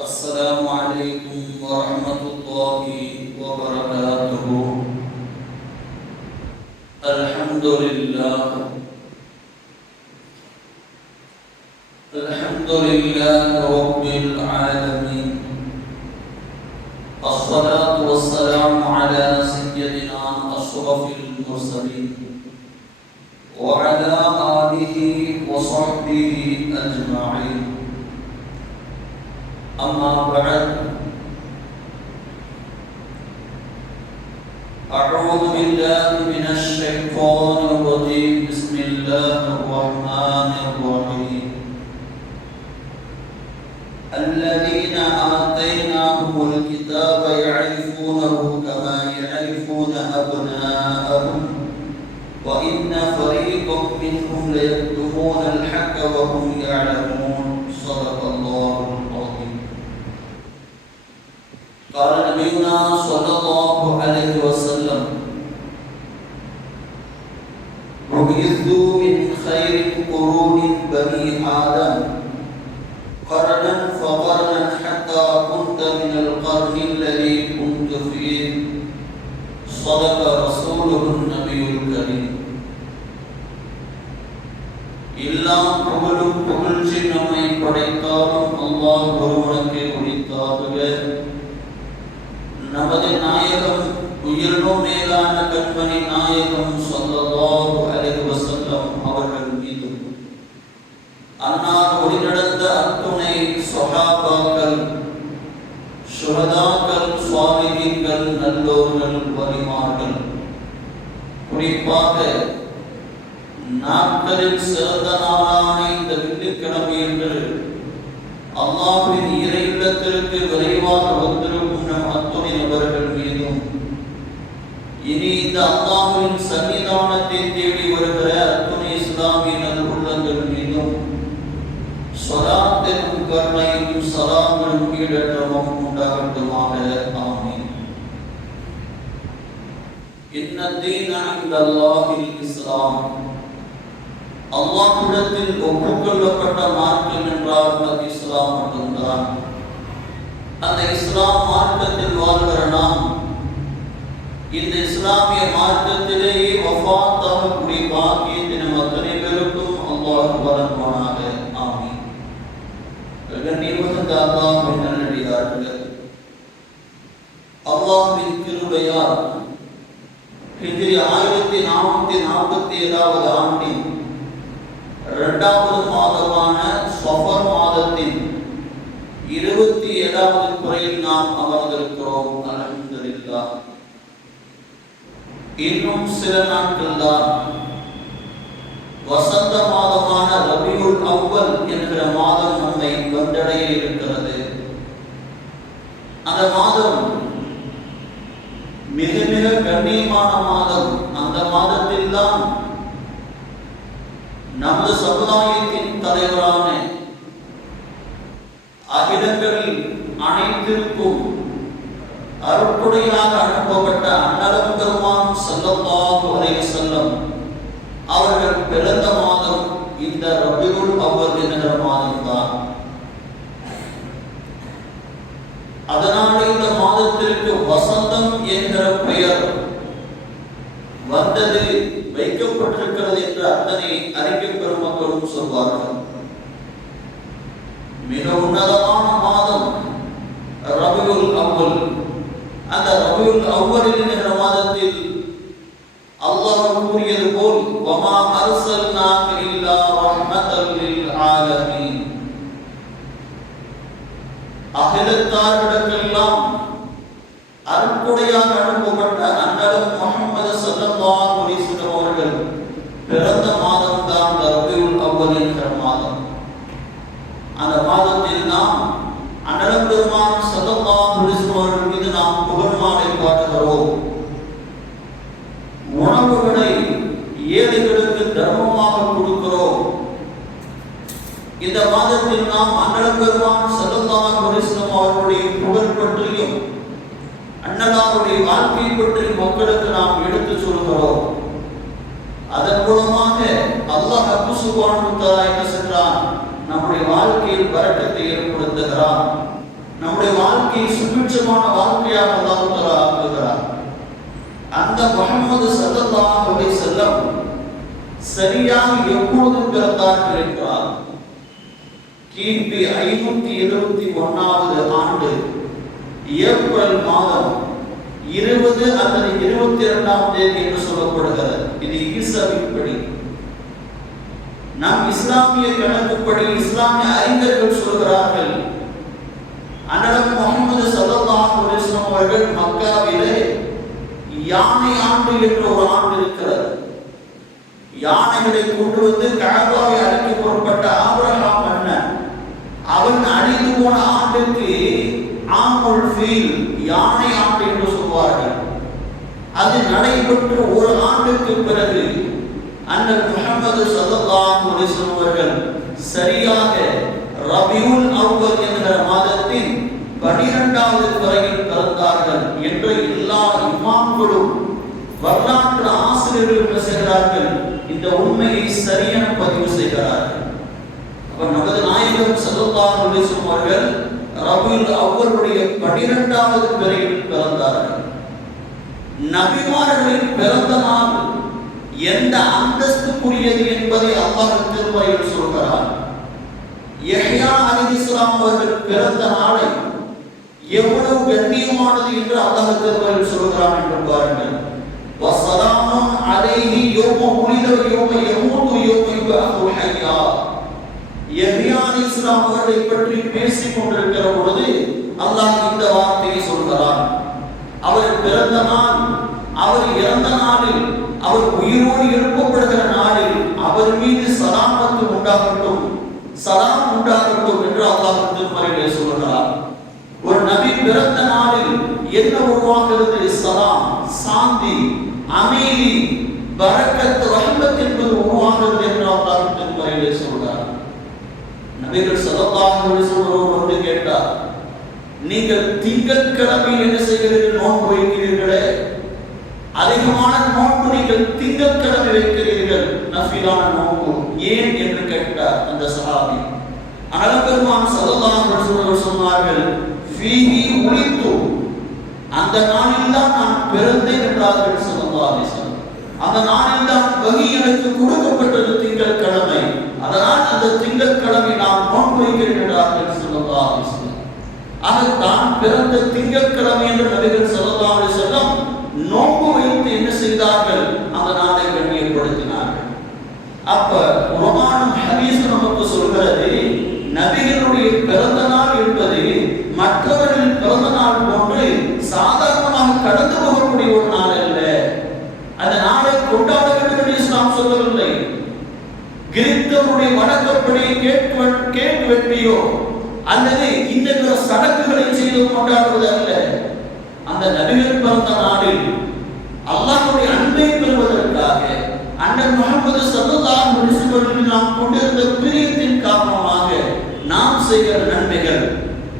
السلام عليكم ورحمة الله وبركاته. الحمد لله رب العالمين. الصلاة والسلام على سيدنا أشرف المرسلين وعلى آله وصحبه أجمعين. أما بعد، أعوذ بالله من الشيطان الرجيم. بسم الله الرحمن الرحيم. الذين آتيناهم الكتاب يعرفونه كما يعرفون أبناءهم وإن فريقا منهم ليكتمون الحق وهم يعلمون. صدق الله العظيم. قال نبينا صلى الله عليه وسلم: بعثت من خير قرون بني آدم قرنا فقرنا حتى كنت من القرن الذي كنت فيه. صدق رسوله النبي الكريم. எல்லாம் புகழும் புகழ்ச்சி நம்மை படைத்தாலும் அல்லாஹ் ஒருவனுக்கு உரித்தாகுக. நமது நாயகம் உயிரினும் மேலான கண்மணி நாயகம் ஸல்லல்லாஹு அலைஹி வஸல்லம் அவர்கள் மீது, அன்னார் ஒளி நடந்த அத்துணை ஸஹாபாக்கள், ஷுஹதாக்கள், ஸாலிஹீன்கள், நல்லோர்கள், வலிமார்கள், குறிப்பாக நாட்களில் சிறந்த நாளான இந்த வெள்ளிக்கிழமை என்று அல்லாஹ்வின் இறை இல்லத்திற்கு விரைவாக வந்திருக்கும் நம் அத்துணை நபர்கள் மீதும், இனி இந்த அல்லாஹ்வின் சன்னிதானத்தை தேடி வருகிற அத்துணை இஸ்லாமிய நல்லுள்ளங்கள் மீதும் ஸலாத்தும் கருணையும் சலாமும் ஈடேற்றமும் உண்டாகட்டுமாக. ஆமீன். இன்ன தீன இன்தல்லாஹில் இஸ்லாம். அல்லாஹ்விடத்தில் ஒப்புக்கொள்ளப்பட்ட மார்க்கம் என்றால் அது இஸ்லாம் மட்டும்தான். அந்த இஸ்லாம் மார்க்கத்தில் வாழ்கிற நாம் இந்த இஸ்லாமிய மார்க்கத்திலேயே வஃபாத்தாகக்கூடிய பாக்கியத்தை நம் அத்தனை பேருக்கும் அல்லாஹ் வழங்குவானாக. ஆமீன். கண்ணியமிகுந்த அல்லாஹ்வின் நல்லடியார்களே, அல்லாஹ்வின் கிருபையால் ஹிஜ்ரி 1447 ஆண்டின் 2வது மாதமான ஸஃபர் மாதத்தின் 27வது குறையில் நாம் அமர்ந்திருக்கிறோம். அல்ஹம்துலில்லாஹ். இன்னும் சில நாட்கள் தான் வசந்த மாதமான ரபியுல் அவ்வல் என்கிற மாதம் நம்மை வந்தடைய இருக்கிறது. அந்த மாதம் மிக மிக கண்ணியமான மாதம். அந்த மாதத்தில் தான் நமது சமுதாயத்தின் தலைவரான அகிலங்களில் அனைத்திற்கும் அருட்கொடையாக அனுப்பப்பட்ட அன்னலம் பெருமான் ஸல்லல்லாஹு அலைஹி வஸல்லம் அவர்கள் பிறந்த மாதம் இந்த ரபியுல் அவ்வல் என்கிற மாதம்தான். அதனால இந்த மாதத்திற்கு வசந்தம் என்கிற பெயர் வந்தது, வைக்கப்பட்டிருக்கிறது என்று அத்தனை அறிக்கை பெருமக்களும் சொல்வார்கள். மிக உன்னதமான மாதம் ரபியுல் அவ்வல். அந்த ரபியுல் அவ்வல் என்கிற மாதத்தில் அல்லாஹ் கூறியது போல், வமா அர்ஸல்நாக இல்லா ரஹ்மத்தல் லில் ஆலமீன். அகிலத்தாரிடமெல்லாம் அருட்கொடையாக அனுப்பப்பட்ட அன்னலம் முஹம்மது ஸல்லல்லாஹு அலைஹி வஸல்லம் அவர்கள் பிறந்த மாதம் தான் இந்த ரபியுல் அவ்வல் என்கிற மாதம். அந்த மாதத்தில் நாம் அன்னலம் பெருமான் ஸல்லல்லாஹு அலைஹி வஸல்லம் அவர்கள் மீது நாம் புகழ் மாலை பாடுகிறோம். உணவுகளை ஏழைகளுக்கு தர்மமாக கொடுக்கிறோம். இந்த மாதத்தில் நாம் அன்னலம் பெருமான் ஸல்லல்லாஹு அலைஹி வஸல்லம் அவர்களுடைய புகழ் பற்றியும் அன்னலாருடைய வாழ்க்கை பற்றி மக்களுக்கு நாம் எடுத்து சொல்கிறோம். அதன் மூலமாக அல்லாஹ் சுப்ஹானஹு வ தஆலா என்ன செய்கிறான்? நம்முடைய வாழ்க்கையில் பரக்கத்தை ஏற்படுத்துகிறான். நம்முடைய வாழ்க்கையை சுபிட்சமான வாழ்க்கையாக அல்லாஹ் தஆலா ஆக்குகிறார். அந்த முஹம்மது ஸல்லல்லாஹு அலைஹி வஸல்லம் சரியாக எப்பொழுது பிறந்தார்கள் என்றால் கிபி 571வது ஆண்டு ஏப்ரல் மாதம் 20 அல்லது 22ஆம் தேதி என்று சொல்லப்படுகிறது. இது ஈசாவின்படி. நம் இஸ்லாமிய கணக்குப்படி இஸ்லாமிய அறிஞர்கள் சொல்கிறார்கள், அண்ணன் முஹம்மது ஸல்லல்லாஹு அலைஹி வஸல்லம் அவர்கள் மக்காவிலே யானை ஆண்டு என்ற ஒரு ஆண்டு இருக்கிறது. யானைகளை கொண்டு வந்து கஅபாவை அழிக்க புறப்பட்ட ஆபிரகாம் மன்னன் அவன் அழிந்து போன ஆண்டுக்கு ஆமுல் ஃபீல் யானை ஆண்டு என்று சொல்வார்கள். அது நடைபெற்று ஒரு ஆண்டுக்கு பிறகு அண்ணன் முஹம்மது ஸல்லல்லாஹு அலைஹி வஸல்லம் அவர்கள் சரியாக ரபியுல் அவ்வல் என்கிற மாதத்தின் 12வது பிறையில் பிறந்தார்கள் என்று எல்லா இமாம்களும் வரலாற்று ஆசிரியர்கள் பேசுகிறார்கள். இந்த உண்மையை சரியான பதிவு செய்கிறார்கள். அப்ப நமது நாயகம் ஸல்லல்லாஹு அலைஹி வஸல்லம் அவர்கள் ரபியுல் அவ்வலுடைய 12வது பிறையில் பிறந்தார்கள். நபிமார்களின் பிறந்த நாள் எந்த அந்தஸ்துக்குரியது என்பதை அல்லாஹ் திருமறையில் சொல்கிறார். யஹ்யா அலைஹிஸ்ஸலாம் அவர்கள் பிறந்த நாளை எவ்வளவு கண்ணியமானது என்று அல்லாஹ் திருமறையில் சொல்கிறான் என்று பாருங்கள். வஸலாமுன் அலைஹி யௌம உலித யௌம யமூது யௌம யுபஅது ஹய்யா. யஹ்யா அலைஹிஸ்ஸலாம் அவர்களை பற்றி பேசிக் கொண்டிருக்கிற பொழுது அல்லாஹ் இந்த வார்த்தையை சொல்கிறான். அவர் பிறந்த நாள், அவர் இறந்த நாளில், அவர் உயிரோடு எழுப்பப்படுகிற நாளில் அவர் மீது சலாமத்து உண்டாகட்டும், சலாம் உண்டாகட்டும் என்று அல்லாஹ் திருமறையிலே சொல்கிறார். ஒரு நபி பிறந்த நாளில் என்ன உருவாகிறது? சலாம், சாந்தி, அமைதி, பரக்கத், ரஹ்மத் என்பது உருவாகிறது என்று அல்லாஹ் திருமறையிலே சொல்கிறார். நபிகள் ஸல்லல்லாஹு அலைஹி வஸல்லம் வந்து கேட்டார், நீங்கள் திங்கட்கிழமை என்ன செய்கிறீர்கள்? நோன்பு வைக்கிறீர்களே, அதிகமான நோன்பு நீங்கள் திங்கட்கிழமை வைக்கிறீர்கள், நஃபிலான நோன்பு, ஏன் என்று கேட்டார் அந்த சஹாபி. ஆனால் பெருமான் ஸல்லல்லாஹு அலைஹி வஸல்லம் சொன்னார்கள், ஃபீஹி உலிது, அந்த நாளில் தான் நான் பிறந்தேன் என்றார்கள் ஸல்லல்லாஹு அலைஹி வஸல்லம். அந்த நாளில் தான் வஹி எனக்கு கொடுக்கப்பட்டது திங்கட்கிழமை, அதனால் அந்த திங்கட்கிழமை நான் நோன்பு வைக்கிறேன் என்றார்கள் ஸல்லல்லாஹு அலைஹி வஸல்லம். ஆக தான் பிறந்த திங்கட்கிழமை என்று நபிகள் ஸல்லல்லாஹு அலைஹி வஸல்லம் நோன்பு வைத்து என்ன செய்தார்கள்? அந்த நாளை கண்ணியப்படுத்தினார்கள். அப்ப குர்ஆனும் ஹதீஸும் நமக்கு சொல்கிறது, நபிகளுடைய பிறந்த நாள் என்பது மற்றவர்களின் பிறந்த நாள் போன்று சாதாரணமாக கடந்து போகக்கூடிய ஒரு நாள் அல்ல. அந்த நாளை கொண்டாட வேண்டும் என்று இஸ்லாம் சொல்லவில்லை. கிறிஸ்தவருடைய வணக்கப்படி கேக் வெட்டியோ அல்லது இன்னென்ற சடங்குகளை செய்து கொண்டாடுவது அல்ல. அந்த நபிகள் பிறந்த நாளில் அல்லாஹ்வுடைய அன்பை பெறுவதற்காக அண்ணன் முஹம்மது ஸல்லல்லாஹு அலைஹி வஸல்லம் நாம் கொண்டிருந்த பிரியத்தின் காரணமாக நாம் செய்கிற நன்மைகள்,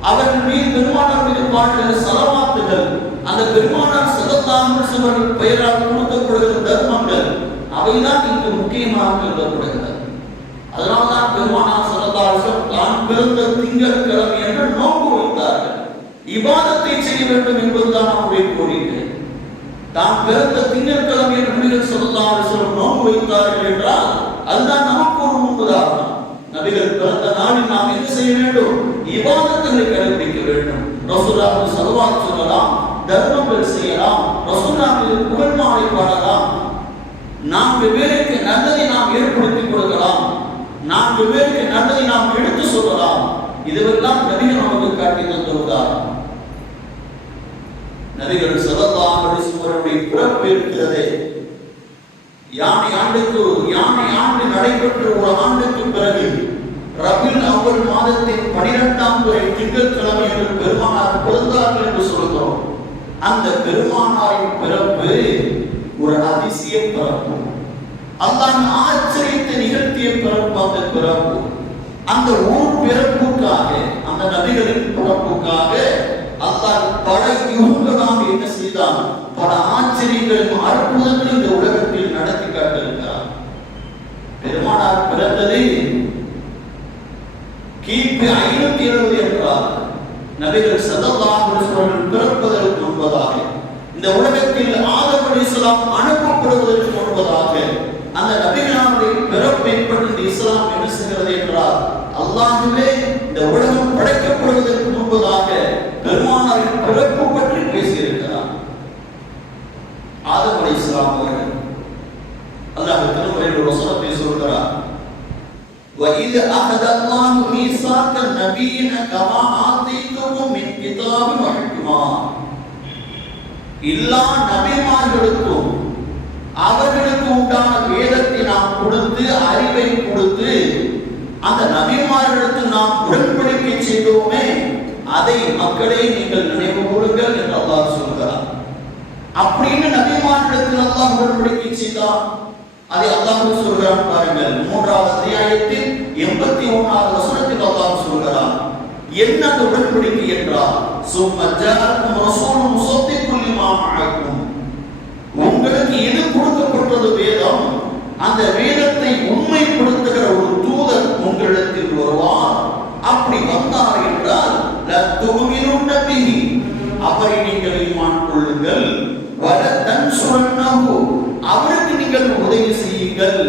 அவர்கள் மீது பெருமானார் மீது பாடுகிற ஸலவாத்துகள், அந்த பெருமானார் ஸல்லல்லாஹு அலைஹி வஸல்லம் பெயரால் கொடுக்கப்படுகிற தர்மங்கள், அவைதான் இங்கு முக்கியமாக கருதப்படுகிறது. அதனால்தான் பெருமானார் ஸல்லல்லாஹு அலைஹி வஸல்லம் தான் பிறந்த திங்கட்கிழமை என்று நோன்பு வைத்தார்கள். இபாதத்தை செய்ய வேண்டும் என்பதுதான் அவருடைய கோரிக்கை. தான் பிறந்த திங்கட்கிழமை என்று நபிகள் ஸல்லல்லாஹு அலைஹி வஸல்லம் நோன்பு வைத்தார்கள் என்றால் அதுதான் நமக்கு ஒரு முன்னுதாரணம். நபிகள் பிறந்த நாளில் நாம் என்ன செய்ய வேண்டும்? இபாதத்துகளை கடைபிடிக்க வேண்டும். ரசூலுல்லாஹி ஸல்லல்லாஹு சொல்லலாம், தர்மங்கள் செய்யலாம், ரசூலுல்லாஹி புகழ் மாலை பாடலாம், 4 பேருக்கு நல்லதை நாம் ஏற்படுத்தி கொடுக்கலாம், 4 பேருக்கு நல்லதை நாம் எடுத்து சொல்லலாம். இதுவெல்லாம் நபிகள் நமக்கு காட்டி தந்த உதாரணம். நபிகள் ஸல்லல்லாஹு அலைஹி வஸல்லம் பிறப்பு இருக்கிறதே, யானை ஆண்டு நடைபெற்ற ஒரு ஆண்டுக்கு பிறகு ரபியுல் அவ்வல் மாதத்தின் 12ஆம் பிறை திங்கட்கிழமை என்று பெருமானார் பிறந்தார்கள் என்று சொல்கிறோம். அந்த பெருமானாரின் பிறப்பு ஒரு அதிசய பிறப்பு, அல்லாஹ் ஆச்சரியத்தை நிகழ்த்திய பிறப்பு. அந்த பிறப்பு, அந்த ஊர் பிறப்புக்காக, அந்த நபிகளின் பிறப்புக்காக அல்லாஹ் பல யுகங்களாக என்ன செய்தான்? பல ஆச்சரியங்களும் அற்புதங்களும் இந்த உலகத்தில் நடத்தி காட்டியிருக்கிறார். பெருமானார் பிறந்தது கிபி 570 என்றால் நபிகள் ஸல்லல்லாஹு அலைஹி வஸல்லம் பிறப்பதற்கு முன்பதாக, இந்த உலகத்தில் ஆதம் அலைஹிஸ்ஸலாம் அனுப்பப்படுவதற்கு முன்பதாக அந்த நபிகளாருடைய பிறப்பை பற்றி இஸ்லாம் என்ன செய்கிறது என்றால், அல்லாஹ்வே இந்த உலகம் படைக்கப்படுவதற்கு முன்பதாக பெருமானாரின் பிறப்பு பற்றி பேசியிருக்கிறார். ஆதம் அலைஹிஸ்ஸலாம் அவர்கள் அல்லாஹ் திருமறையில் ஒரு வசனத்தை சொல்கிறார், وَإِذْ أَخَذَ اللَّهُ مِيثَاقَ النَّبِيِّينَ كَمَا آتَيْتُكُم مِّن كِتَابٍ وَحِكْمَةٍ. எல்லா நபிமார்களுக்கும் அவர்களுக்கு உண்டான வேதத்தை நாம் கொடுத்து, அறிவை கொடுத்து, அந்த நபிமார்களுக்கு நாம் உடன்படிக்கை செய்தோமே, அதை மக்களே நீங்கள் நினைவு கூறுங்கள் என்று அல்லாஹ் சொல்கிறார். அப்படின்னு நபிமார்களுக்கு அல்லாஹ் உடன்படிக்கை செய்தார். அதை அல்லாஹ் சொல்கிறான் பாருங்கள், 3வது அத்தியாயத்தில் 81வது வசனத்தில் அல்லாஹ் சொல்கிறான், என்ன அந்த உடன்படிக்கை என்றால், ثُمَّ جَاءَكُمْ رَسُولٌ مُصَدِّقٌ لِمَا مَعَكُمْ. உங்களுக்கு எது கொடுக்கப்பட்டது வேதம், அந்த வேதத்தை உண்மைப்படுத்துகிற ஒரு தூதர் உங்களிடத்தில் வருவார். அப்படி வந்தார் என்றால் லத்துமினுன்ன பிஹி, அவரை நீங்கள் ஈமான் கொள்ளுங்கள், வல தன்சுரன்னஹு, அவருக்கு நீங்கள் உதவி செய்யுங்கள்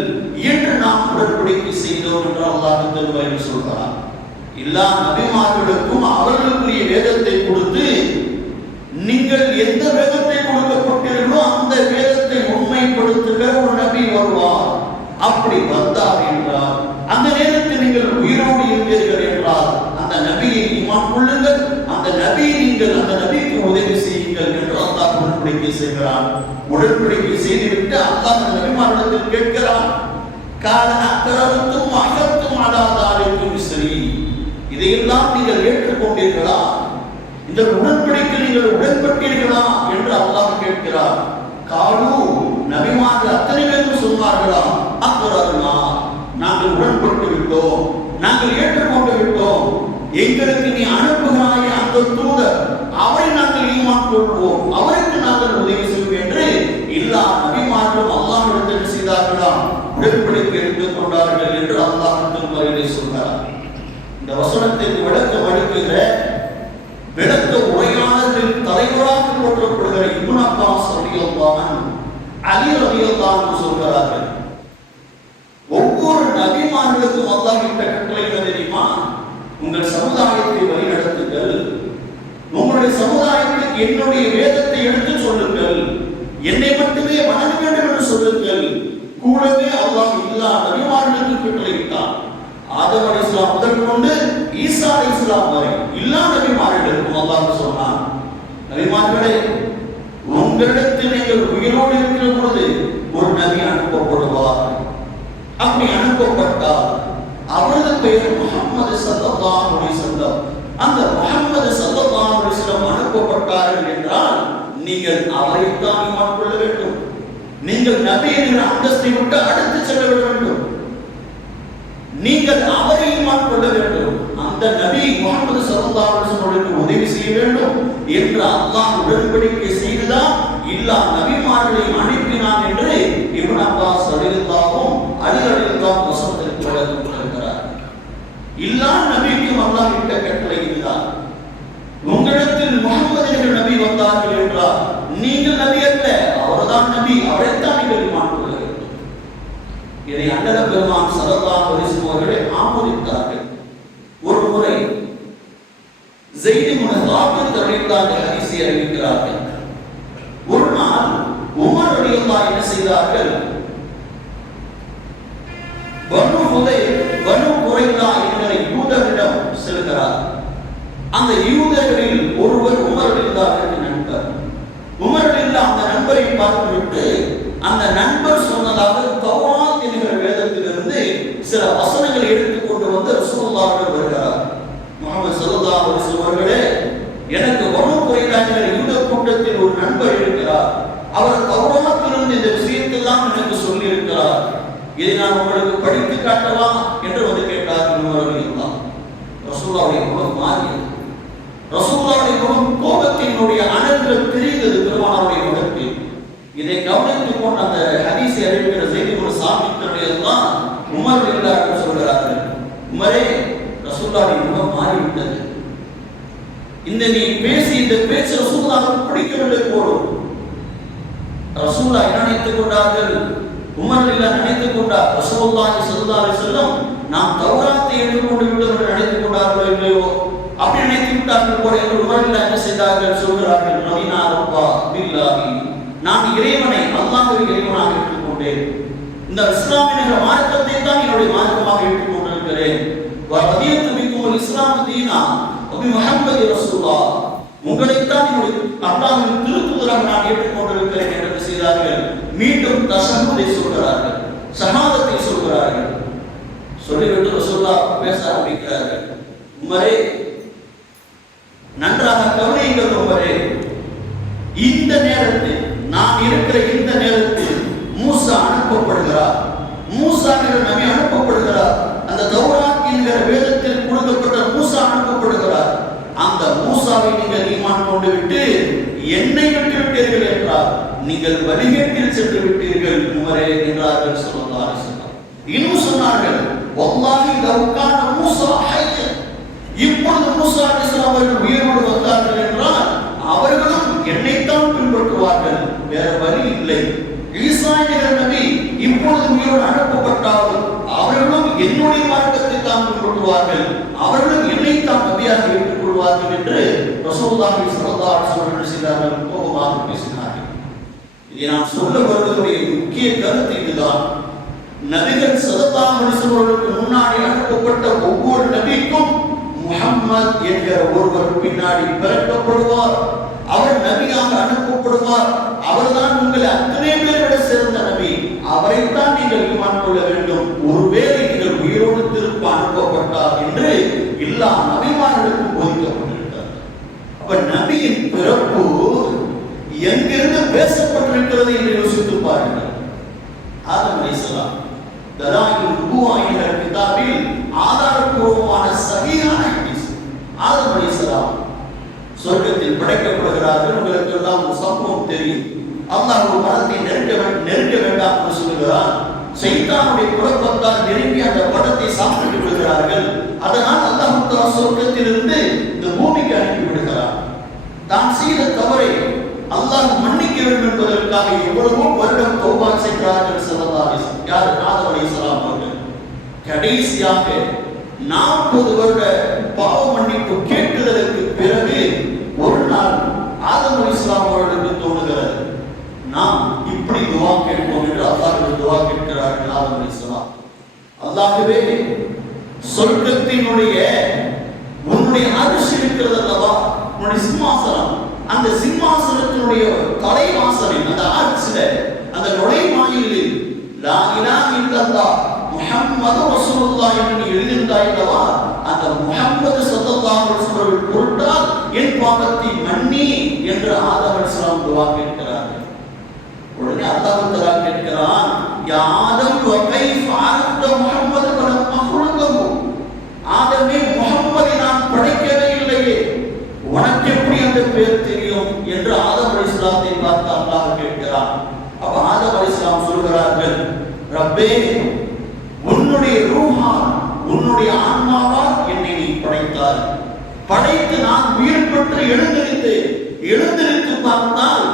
என்று நாம் உடன்படிக்கை செய்தோம் என்று அல்லாஹ் திருமறையில் சொல்கிறார். எல்லா நபிமார்களுக்கும் அவர்களுக்குரிய வேதத்தை கொடுத்து, நீங்கள் எந்த வேதத்தை கொடுக்கப்பட்டீர்களோ அந்த வேதத்தை உண்மைப்படுத்துகிற ஒரு நபி வருவார். அப்படி வந்தார் என்றால், அந்த நேரத்தில் நீங்கள் உயிரோடு இருந்தீர்கள் என்றால் அந்த நபியை ஈமான் கொள்ளுங்கள், அந்த நபியை நீங்கள் அந்த நபிக்கு உதவி செய்யுங்கள் என்று அல்லாஹ் உடன்படிக்கை செய்கிறான். உடன்படிக்கை செய்துவிட்டு அல்லாஹ் அந்த நபிமாரிடத்தில் கேட்கிறான், கால அக்ரர்தும் அஹத்தும் அலா தாலிக்கும் இஸ்ரி, இதையெல்லாம் நீங்கள் ஏற்றுக்கொண்டீர்களா, இந்த உடன்படிக்கை நீங்கள் உடன்பட்டீர்களா என்று அல்லாஹ் கேட்கிறார். காலு, நபிமார்கள் அத்தனை பேரும் சொன்னார்களா, அக்ரர்னா, நாங்கள் உடன்பட்டு விட்டோம், நாங்கள் ஏற்றுக்கொண்டு விட்டோம், எங்களுக்கு நீ அனுப்புகிறாய் அந்த தூதர், அவரை நாங்கள் ஈமான் கொள்வோம், அவருக்கு நாங்கள் உதவி செய்வோம் என்று எல்லா நபிமார்களும் அல்லாஹ்விடத்தில் செய்தார்களாம், உடன்படிக்கை எடுத்துக் கொண்டார்கள் என்று அல்லாஹ் திருமறையிலே சொல்கிறார். இந்த வசனத்திற்கு விளக்கம் அளிக்கிற விளக்க உரையாளர்களின் தலைவராக போற்றப்படுகிற இப்னு அப்பாஸ் ரலியல்லாஹு அன்ஹு, அலி ரலியல்லாஹு அன்ஹு சொல்கிறார்கள், ஒவ்வொரு நபிமார்களுக்கும் அல்லாஹ் இட்ட கட்டளை என்ன தெரியுமா, உங்கள் சமுதாயத்தை வழிநடத்துங்கள், உங்களுடைய சமுதாயத்துக்கு என்னுடைய வேதத்தை எடுத்து சொல்லுங்கள், என்னை மட்டுமே வணங்க வேண்டும் என்று சொல்லுங்கள். கூடவே அல்லாஹ் எல்லா நபிமார்களுக்கு கட்டளையிட்டார். ஆதம் அலைஹிஸ்ஸலாம் முதற்கொண்டு ஈசா அலைஹிஸ்ஸலாம் வரை எல்லா நபிமார்களுக்கும் அல்லாஹ் சொன்னான், நபிமார்களே, உங்களிடத்தில் நீங்கள் உயிரோடு இருக்கிற பொழுது ஒரு நபி அனுப்பப்படுவார். அப்படி அனுப்பப்பட்டார், அவரது பெயர் முஹம்மது ஸல்லல்லாஹு அலைஹி வஸல்லம். அந்த முஹம்மது ஸல்லல்லாஹு அலைஹி வஸல்லம் அனுப்பப்பட்டார்கள் என்றால் நீங்கள் அவரைத்தான் ஈமான் கொள்ள வேண்டும். நீங்கள் நபி என்கிற அந்தஸ்தை விட்டு அடுத்து செல்ல வேண்டும். நீங்கள் அவரை ஈமான் கொள்ள வேண்டும், அந்த நபி முஹம்மது ஸல்லல்லாஹு அலைஹி வஸல்லம் உதவி செய்ய வேண்டும் என்று அல்லாஹ் உடன்படிக்கை செய்துதான் எல்லா நபிமார்களையும் அனுப்பினான் என்று இப்னு அப்பாஸ் ரலியல்லாஹு அலி ரலியல்லாஹு வசனத்திற்கு விளக்கம் கொடுக்கிறார். எல்லா நபிக்கும் அல்லாஹ் இட்ட கட்டளை இதுதான். உங்களிடத்தில் முஹம்மது என்கிற நபி வந்தார்கள் என்றால் நீங்கள் நபி அல்ல, அவர்தான் நபி, அவரைத்தான் நீங்கள் ஈமான் கொள்ள வேண்டும். இதை அண்ணல் பெருமான் ஸல்லல்லாஹு அலைஹி வஸல்லம் அவர்களே ஆமோதித்தார்கள். ஒரு முறை ஸைத் இப்னு சாபித் ரலியல்லாஹு அன்ஹு ஹதீஸை அறிவிக்கிறார்கள். ஒரு நாள் உமர் ரலியல்லாஹு என்ன செய்தார்கள், பனு குறைலா என்கிற யூதரிடம் செல்கிறார். அந்த யூதர்களில் ஒருவர் உமர் ரலியல்லாஹு நண்பர். உமர் ரலியல்லாஹு அந்த நண்பரை பார்த்துவிட்டு அந்த நண்பர் சொன்னதாக தௌராத் என்கிற வேதத்திலிருந்து சில வசனங்களை எடுத்துக்கொண்டு வந்து ரசூலுல்லாஹ் வருகிறார். முஹம்மது ஸல்லல்லாஹு அலைஹி வஸல்லம் அவர்களே, எனக்கு பனு குறைலா என்கிற யூத கூட்டத்தில் ஒரு நண்பர் இருக்கிறார், அவர் தௌராத்திலிருந்து இந்த விஷயத்தெல்லாம் எனக்கு சொல்லி இருக்கிறார், இதை நான் உங்களுக்கு படித்து காட்டவா என்று வந்து கேட்டார். ரசூலுல்லாஹ்வுடைய முகம் மாறியது. ரசூலுல்லாஹ்வுடைய முகம் கோபத்தினுடைய அனல்கள் தெரிந்தது பெருமானாருடைய முகத்தில். இதை கவனித்துக் கொண்டு அந்த ஹதீஸை அறிவிக்கிற ஸைத் இப்னு சாபித் ரலியல்லாஹு உமர் ரலியல்லாஹு சொல்கிறார்கள், உமரே, ரசூலுல்லாஹ்வுடைய முகம் மாறிவிட்டது, இந்த நீ பேசி இந்த பேச்சு ரசூலுல்லாஹ்வுக்கு பிடிக்கவில்லை போலும். ரசூலுல்லாஹ் என்ன நினைத்துக் கொண்டார்கள்? உமர் ரலியல்லாஹு நினைத்துக் கொண்டார், ரசூலுல்லாஹி ஸல்லல்லாஹு அலைஹி வஸல்லம் நாம் தௌராத்தை ஏற்றுக்கொண்டு விட்டவர்கள் நினைத்துக் கொண்டார்களோ இல்லையோ, அப்படி நினைத்து விட்டார்கள் போல என்று உமர் ரலியல்லாஹு என்ன செய்தார்கள்? சொல்கிறார்கள், ரலினா ரப்பா பில்லாஹி, நான் இறைவனை அல்லாஹ்வை இறைவனாக ஏற்றுக்கொண்டேன். இந்த இஸ்லாமிய மார்க்கத்தை தான் என்னுடைய மார்க்கமாக ஏற்றுக்கொண்டிருக்கிறேன். வரதியத்து பிக்கும் இஸ்லாம் தீனா நபி முஹம்மது ரசூலுல்லாஹ், உங்களைத்தான் என்னுடைய அல்லாஹ்வின் திருத்தூதராக நான் ஏற்றுக்கொண்டிருக்கிறேன் என்று செய்தார்கள். மீண்டும் தஷஹுதை சொல்கிறார்கள், ஷஹாதத்தை சொல்கிறார்கள். சொல்லிவிட்டு ரசூலுல்லாஹ் பேச ஆரம்பிக்கிறார்கள். உமரே, நன்றாக கவனியுங்கள் உமரே, இந்த நேரத்தில் நான் இருக்கிற இந்த நேரத்தில் மூசா அனுப்பப்படுகிறார். மூசா என்ற நபி அனுப்பப்படுகிறார். அந்த தௌராத் என்கிற வேதத்தில் கொடுக்கப்பட்ட மூசா அனுப்பப்படுகிறார். அந்த மூசாவை நீங்கள் ஈமான் கொண்டு விட்டு என்னை விட்டு விட்டீர்கள் என்றார். நீங்கள் வழிகேட்டில் சென்று விட்டீர்கள் உமரே என்றார்கள் ஸல்லல்லாஹு அலைஹி வஸல்லம். இன்னும் சொன்னார்கள், வல்லாஹி லவ் கான மூசா ஹய்யன், இப்பொழுது மூசா அலைஹிஸ்ஸலாம் அவர்கள் உயிரோடு வந்தார்கள் என்றால் அவர்களும் என்னைத்தான் பின்பற்றுவார்கள், வேற வழி இல்லை. ஈசா என்கிற நபி இப்பொழுது உயிரோடு அனுப்பப்பட்டார்கள், அவர்களும் என்னுடைய மார்க்கத்தை தான் பின்பற்றுவார்கள், அவர்களும் என்னைத்தான் நபியாக ஏற்றுக்கொள்வார்கள் என்று ரசூலுல்லாஹி ஸல்லல்லாஹு அலைஹி வஸல்லம் செய்தார்கள். கோபமாக பேசினார்கள். இதை நான் சொல்ல வருவதனுடைய முக்கிய கருத்து இதுதான். நபிகள் ஸல்லல்லாஹு அலைஹி வஸல்லம் முன்னாடி அனுப்பப்பட்ட ஒவ்வொரு நபிக்கும் முஹம்மத் என்கிற ஒருவர் பின்னாடி பிறக்கப்படுவார். அவர் நபியாக அனுப்பப்படுவார். அவர்தான் உங்களை அத்தனை பேரை விட சிறந்த நபி. அவரைத்தான் நீங்கள் ஈமான் கொள்ள வேண்டும். ஒருவேளை நீங்கள் உயிரோடு திரும்ப அனுப்பப்பட்டார் என்று எல்லா நபிமார்களுக்கும் போதிக்கப்பட்டிருக்கிறார். அப்ப நபியின் பிறப்பு எங்கிருந்து பேசப்பட்டிருக்கிறது என்று யோசித்து பாருங்கள். ஆதம் அலைஹிஸ்ஸலாம் தலாயிலுன் நுபுவா என்ற கிதாபில் ஆதாரப்பூர்வமான சஹீஹான ஹதீஸ். ஆதம் அலைஹிஸ்ஸலாம் சொர்க்கத்தில் படைக்கப்படுகிறார்கள். உங்களுக்கு எல்லாம் ஒரு சம்பவம் தெரியும். அல்லாஹ் ஒரு மரத்தை நெருங்க வேண்டாம் என்று சொல்லுகிறார். சைத்தானுடைய குழப்பத்தால் நெருங்கி அந்த பழத்தை சாப்பிட்டு விடுகிறார்கள். அதனால் அல்லாஹ் தஆலா சொர்க்கத்திலிருந்து இந்த பூமிக்கு அனுப்பி விடுகிறார். தான் செய்த தவறை அல்லாஹ் மன்னிக்க வேண்டும் என்பதற்காக எவ்வளவோ வருடம் தௌபா செய்கிறார்கள் ஸல்லல்லாஹு அலைஹி வஸல்லம். யார்? ஆதம் அலைஹிஸ்ஸலாம் அவர்கள். கடைசியாக 40 வருட பாவ மன்னிப்பு கேட்கிறதற்கு பிறகு ஒரு நாள் ஆதம் அலைஹிஸ்ஸலாம் அவர்களுக்கு தோணுகிறது, நாம் இப்படி துஆ கேட்போம் என்று அல்லாஹ்விடம் துஆ கேட்கிறார்கள் ஆதம் அலைஹிஸ்ஸலாம். அல்லாஹ்வே, சொர்க்கத்தினுடைய உன்னுடைய அரிசி இருக்கிறது அல்லவா, உன்னுடைய சிம்மாசனம், அந்த சிம்மாசனத்தினுடைய தலைவாசலில் அந்த ஆர்ச்சில அந்த நுழைவாயிலில் லா இலாஹ இல்லல்லாஹ் முஹம்மது ரசூலுல்லாஹ் என்று எழுதியிருந்தாய் அல்லவா, அந்த முஹம்மது ஸல்லல்லாஹு அலைஹி வஸல்லம் பொருட்டால் என் பாவத்தை மன்னி என்று ஆதம் அலைஹிஸ்ஸலாம் துஆ கேட்கிறார்கள். உடனே அல்லாஹ் தஆலா கேட்கிறான், யா ஆதம் வ கைஃப அரஃப்த முஹம்மது வலம் அஹ்லுகஹு, ஆதமே, முஹம்மதை நான் படைக்கவே இல்லையே, உனக்கு எப்படி அந்த பேர் தெரியும் என்று ஆதம் அலைஹிஸ்ஸலாத்தை பார்த்து அல்லாஹ் கேட்கிறான். அப்ப ஆதம் அலைஹிஸ்ஸலாம் சொல்கிறார்கள், ரப்பே, உன்னுடைய ரூஹால், உன்னுடைய ஆன்மாவால் என்னை நீ படைத்தாய். படைத்து நான் உயிர் பெற்று எழுந்திருத்து பார்த்தால்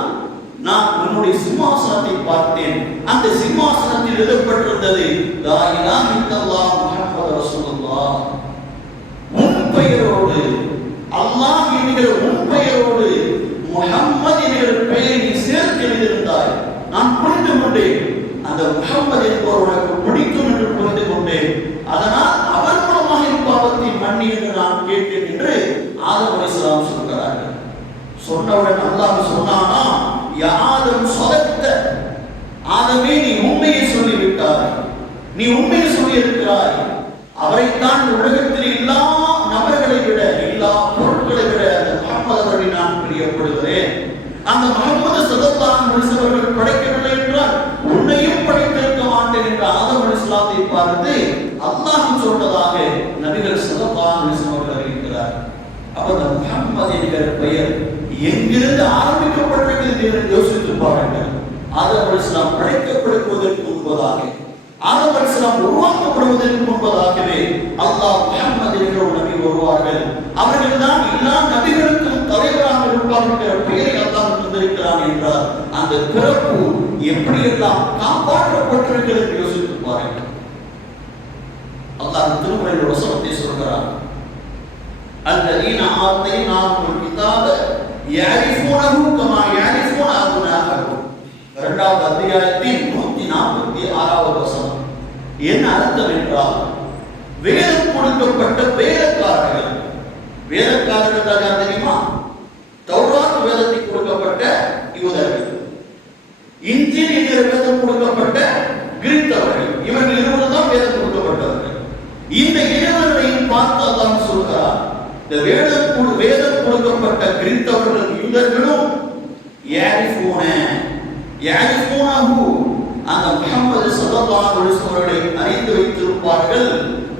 நான் உன்னுடைய சிம்மாசனத்தை பார்த்தேன். அந்த சிம்மாசனத்தில் எழுதப்பட்டிருந்தது லா இலாஹ இல்லல்லாஹ் முஹம்மது ரசூலுல்லாஹ். உன் பெயரோடு, அல்லாஹ் என்கிற உன் பெயரோடு முஹம்மது என்கிற பெயரை நீ சேர்த்து எழுதியிருந்தாய். நான் புரிந்து கொண்டேன், அந்த முஹம்மது என்பவர் உனக்கு பிடிக்கும் என்று புரிந்து கொண்டேன். அதனால் அவர் மூலமாக என் பாவத்தை மன்னி என்று நான் கேட்டேன் என்று ஆதம் அலைஹிஸ்ஸலாம் சொல்கிறார்கள். சொன்னவுடன் அல்லாஹ் சொன்னானா, யா ஆதம் ஸதக்த, ஆதமே, நீ உண்மையை சொல்லிவிட்டாய், நீ உண்மையை சொல்லி இருக்கிறாய். அவரைத்தான் உலகத்தில் எல்லா நபர்களை விட, எல்லா பொருட்களை விட அந்த முஹம்மது அவரை நான் பிரியப்படுகிறேன். அந்த முஹம்மது ஸல்லல்லாஹு அலைஹி வஸல்லம் படைக்கவில்லை என்றால் உன்னையும் படைத்திருக்க மாட்டேன் என்று ஆதம் அலைஹிஸ்ஸலாத்தை பார்த்து அல்லாஹ் சொன்னதாக நபிகள் ஸல்லல்லாஹு அலைஹி வஸல்லம் அறிவிக்கிறார். அப்ப அந்த முஹம்மது என்கிற பெயர் எங்கிருந்து ஆரம்பிக்கப்பட்டிருக்கிறது என்று யோசித்து பாருங்கள். ஆதம் அலைஹிஸ்ஸலாம் படைக்கப்படுவதற்கு முன்பதாக, ஆதம் அலைஹிஸ்ஸலாம் உருவாக்கப்படுவதற்கு முன்பதாகவே அல்லாஹ் முஹம்மது என்கிற ஒரு நபி வருவார்கள். அவர்கள் தான் எல்லா நபிகளுக்கும் என்கிற பெயரை அல்லாஹ் தந்திருக்கிறான் என்றால் அந்த பிறப்பு எப்படியெல்லாம் காப்பாற்றப்பட்டிருக்கிறது யோசித்து பாருங்கள். அல்லாஹ் திருமறையில் வசனத்தை சொல்கிறார், அல்லதீன ஆத்தைனாஹுல் கிதாப யஅரிஃபூனஹு கமா யஅரிஃபூன அப்னாஅஹும். இரண்டாவது அத்தியாயத்தின் 146வது வசனம். என்ன அர்த்தம் என்றால், வேதம் கொடுக்கப்பட்ட வேதக்காரர்கள், வேதக்காரர்கள் தான் தெரியுமா? தௌராத் வேதத்தை கொடுக்கப்பட்ட யூதர்கள், இன்ஜீல் என்கிற வேதம் கொடுக்கப்பட்ட கிரீத்தவர்கள், இவர்கள் இருவரும் தான் வேதம் கொடுக்கப்பட்டவர்கள். இந்த இருவர்களையும் பார்த்து அல்லாஹ் சொல்கிறார், இந்த வேதம் கொடுக்கப்பட்ட கிரீத்தவர்கள் யூதர்களும் அந்த முஹம்மது ஸல்லல்லாஹு அலைஹி வஸல்லம் அறிந்து வைத்திருப்பார்கள்.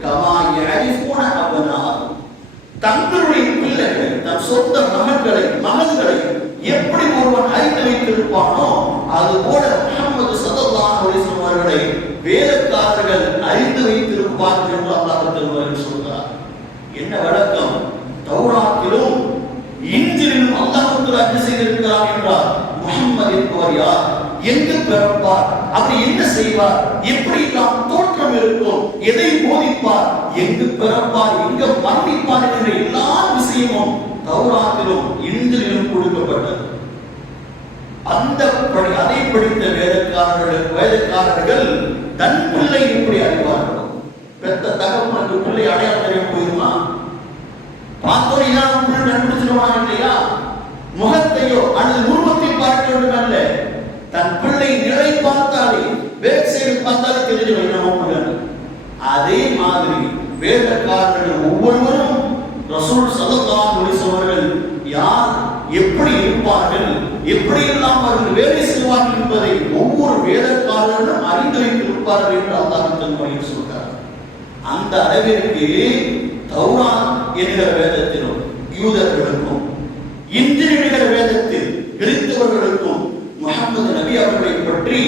கமா யஅரிஃபூன அப்னாஅஹும், தங்களுடைய பிள்ளைகள், தன் சொந்த மகன்களை எப்படி ஒருவன் அறிந்து வைத்திருப்பானோ அதுபோல முஹம்மது ஸல்லல்லாஹு அலைஹி வஸல்லம் அவர்களை வேதக்காரர்கள் அறிந்து வைத்திருப்பார்கள் என்று அல்லாஹ் திருமறையில் சொல்கிறார். என்ன விளக்கம்? தௌராத்திலும் இன்ஜிலிலும் அல்லாஹ் என்ன செய்திருக்கிறார் என்றால், முஹம்மது என்பவர் யார், எங்கு பிறப்பார், அவர் என்ன செய்வார், எப்படி நாம் தோற்றம் இருக்கும், எதை போதிப்பார், எங்கு பிறப்பார், எங்க மரணிப்பார் என்ற எல்லா விஷயமும் தௌராத்திலும் இன்ஜிலிலும் கொடுக்கப்பட்டது. அதை படித்த வேதக்காரர்கள் தன் பிள்ளை எப்படி அறிவார்கள்? பெத்த தகவலுக்கு பிள்ளை அடையாளம் தெரிய போயிருமா? பார்த்தோம் இல்லாம பிள்ளை கண்டுபிடிச்சிருவாங்க இல்லையா? முகத்தையோ அல்லது உருவத்தை பார்க்க வேண்டும் அல்ல, தன் பிள்ளை நிலை பார்த்தாலே, பேக் சைடு பார்த்தாலே தெரிஞ்சு வைக்கணும். அதே மாதிரி வேதக்காரர்கள் ஒவ்வொருவரும் ரசூல் ஸல்லல்லாஹு அலைஹி வஸல்லம் யார், எப்படி இருப்பார்கள், எப்படி எல்லாம் அவர்கள் வேலை செய்வார்கள் என்பதை ஒவ்வொரு வேதக்காரர்களும் அறிந்து வைத்திருப்பார்கள் என்று அல்லாஹ் திருமறையில் சொல்கிறார். அந்த அளவிற்கு தௌராத் என்கிற வேதத்திலும் யூதர்களுக்கும் இன்ஜீல் என்கிற வேதத்தில் கிறிஸ்தவர்களுக்கும் முஹம்மது நபி அவர்களை பற்றி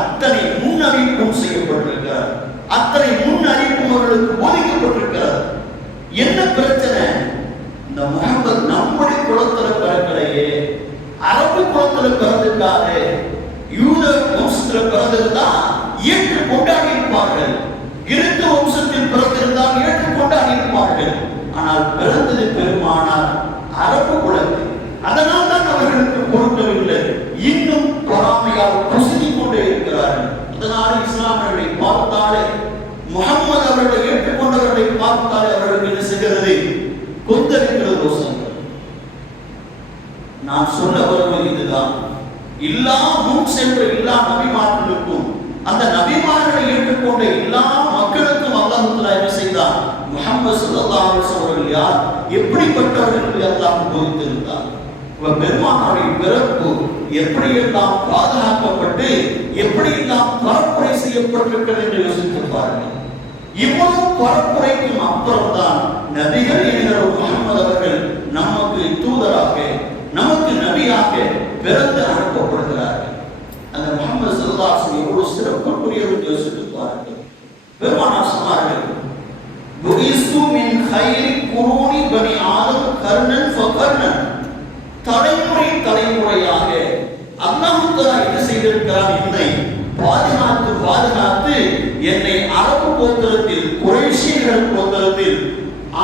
அத்தனை முன் அறிவிப்பும் செய்யப்பட்டிருக்கிறார். அத்தனை முன் அறிவிப்பும் அவர்களுக்கு போதிக்கப்பட்டிருக்கிறார். என்ன பிரச்சனை? இந்த முஹம்மது நம்முடைய குலத்துல பிறக்கலையே, அரபு குலத்துல பிறந்திருக்காரு, யூத வம்சத்துல பிறந்திருந்தா ஏற்று கொண்டாடி இருப்பார்கள், கிறிஸ்தவ வம்சத்தில் பிறந்திருந்தால் ஏற்று கொண்டாடி இருப்பார்கள். ஆனால் பிறந்தது பெருமானார் அரபு குலத்தில். அதனால் தான் அவர்களுக்கு பொருத்தவில்லை, இன்னும் பொறாமையால் புசித்துக் கொண்டே இருக்கிறார்கள். அதனால் இஸ்லாமியர்களை பார்த்தாலே, முஹம்மது அவர்களை ஏற்றுக்கொண்டவர்களை பார்த்தாலே அவர்களுக்கு என்ன செய்கிறது? கொந்தளிக்கிறது ரோசங்கள். நான் சொல்ல வருவது இதுதான், எல்லா முன் சென்ற எல்லா நபிமார்களுக்கும், அந்த நபிமார்களை ஏற்றுக்கொண்ட எல்லா மக்களுக்கும் அல்லாஹ் தஆலா என்ன செய்தார்? முஹம்மது ஸல்லல்லாஹு அலைஹி வஸல்லம் யார், எப்படிப்பட்டவர்கள் என்று அல்லாஹ் போதித்திருந்தார். பெருமானாரின் பிறப்பு எப்படியெல்லாம் பாதுகாக்கப்பட்டு எப்படியெல்லாம் பரப்புரை செய்யப்பட்டிருக்கிறது என்று யோசித்து பாருங்கள். இவ்வளவு பரப்புரைக்கும் அப்புறம் தான் நபிகள் என்கிற முஹம்மது அவர்கள் நமக்கு தூதராக, நமக்கு நபியாக பிறந்து அனுப்பப்படுகிறார்கள். அந்த முஹம்மது ஸல்லல்லாஹு அலைஹி வஸல்லம் எவ்வளவு சிறப்புக்குரியவர் யோசித்து பாருங்கள். பெருமானார் சொன்னார்கள், புஇஸு மின் கைரி குரூனி பனி ஆதம் கர்னன் ஃபகர்னன். தலைமுறை தலைமுறையாக அல்லாஹ் தஆலா என்ன செய்திருக்கிறார்? என்னை பாதுகாத்து என்னை அரபு கோத்திரத்தில், குறைஷியர்கள் கோத்திரத்தில்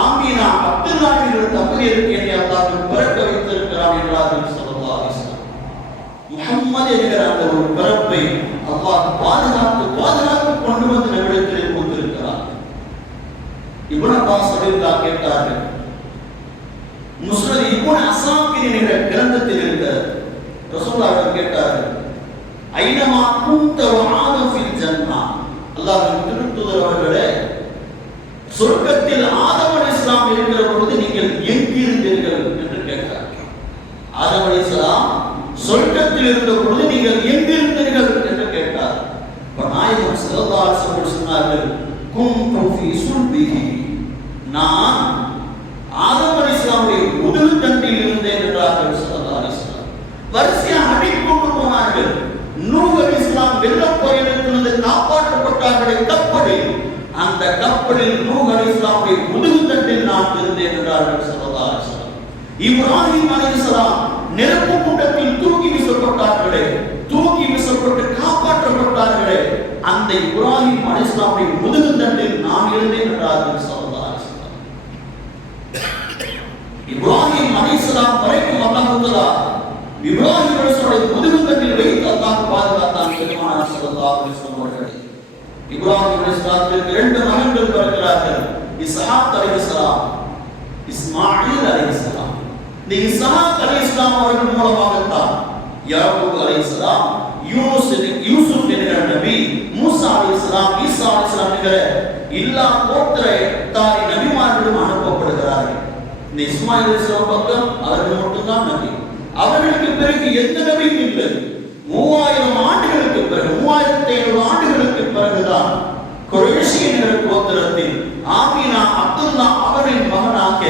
ஆமீனா அப்துல்லாஹின் தம்பதியருக்கு என்னை அல்லாஹ் பிறக்க வைத்திருக்கிறார் என்றார்கள் ஸல்லல்லாஹு அலைஹி வஸல்லம். முஹம்மது என்கிற அந்த ஒரு பிறப்பை அல்லாஹ் பாதுகாத்து கொண்டு வந்து நம்மிடத்தில் கொடுத்திருக்கிறார். இப்னு அப்பாஸ் ரலியல்லாஹு கேட்டார்கள், முஸ்னத் இப்னு அஸாக்கிர் என்கிற கிரந்தத்தில் இருக்கிற ரசூலுல்லாஹ் அவர்கள் கேட்டார்கள், ஐனமா குன்த வஆத ஃபில் ஜன்னah, அல்லாஹ்வின் திருத்தூதர் அவர்களே, சொர்க்கத்தில் ஆதம் அலைஹிஸ்ஸலாம் இருக்கிற பொழுது நீங்கள் எங்கிருந்தீர்கள் என்று கேட்டார். ஆதம் அலைஹிஸ்ஸலாம் சொர்க்கத்தில் இருந்த பொழுது நீங்கள் எங்கிருந்தீர்கள் என்று கேட்டார். நாயகம் ஸல்லல்லாஹு அலைஹி வஸல்லம் சொன்னார்கள், குன்து ஃபீ சுல்பிஹி, நான் ஆதம் அலைஹிஸ்ஸலாமுடைய முதுகு தண்டில் இருந்தேன் என்றார்கள் ஸல்லல்லாஹு அலைஹி வஸல்லம். வரிசையாக அடிக்கொண்டு போனார்கள். நூஹ் அலைஹிஸ்ஸலாம் வெள்ளப் புயலிலிருந்து காப்பாற்றப்பட்டார்களே கப்பலில், அந்த கப்பலில் நூஹ் அலைஹிஸ்ஸலாமுடைய முதுகு தண்டில் நான் இருந்தேன் என்றார்கள் ஸல்லல்லாஹு அலைஹி வஸல்லம். இப்ராஹிம் அலைஹிஸ்ஸலாம் நெருப்பு கூட்டத்தில் தூக்கி வீசப்பட்டார்களே, தூக்கி வீசப்பட்டு காப்பாற்றப்பட்டார்களே, அந்த இப்ராஹிம் அலைஹிஸ்ஸலாமுடைய முதுகுத்தண்டில் நான் இருந்தேன் என்றார்கள் ஸல்லல்லாஹு அலைஹி வஸல்லம். இப்ராஹிம் அலைஹிஸ்ஸலாம் வரைக்கும் அல்லாஹ் தஆலா இப்ராஹிம் அலைஹிஸ்ஸலாமுடைய முதுகுத்தண்டில் வைத்து அல்லாஹ் பாதுகாத்தான் பெருமானார் ஸல்லல்லாஹு அலைஹி வஸல்லம் அவர்கள். இப்ராஹிம் அலைஹிஸ்ஸலாத்துக்கு 2 மகன்கள் பிறக்கிறார்கள், இஸ்ஹாக் அலைஹிஸ்ஸலாம், இஸ்மாயில் அலைஹிஸ்ஸலாம். இந்த இஸ்ஹாக் அலைஹிஸ்ஸலாம் அவர்கள் மூலமாகத்தான் யாக்கூப் அலைஹிஸ்ஸலாம், யூசுப் என்கிற நபி, மூசா அலைஹிஸ்ஸலாம், ஈசா அலைஹிஸ்ஸலாம் என்கிற எல்லா கோத்திரத்தாரி நபிமார்களும் அனுப்பப்படுகிறார்கள். இந்த இஸ்மாயில் அலைஹிஸ்ஸலாம் பக்கம் அவர்கள் மட்டும்தான் நபி. அவர்களுக்கு பிறகு எந்த நபியும் இல்லை. 3000 ஆண்டுகளுக்கு பிறகு, 3500 ஆண்டுகளுக்கு பிறகுதான் குறைஷி என்கிற கோத்திரத்தில் ஆமீனா அப்துல்லா அவரின் மகனாக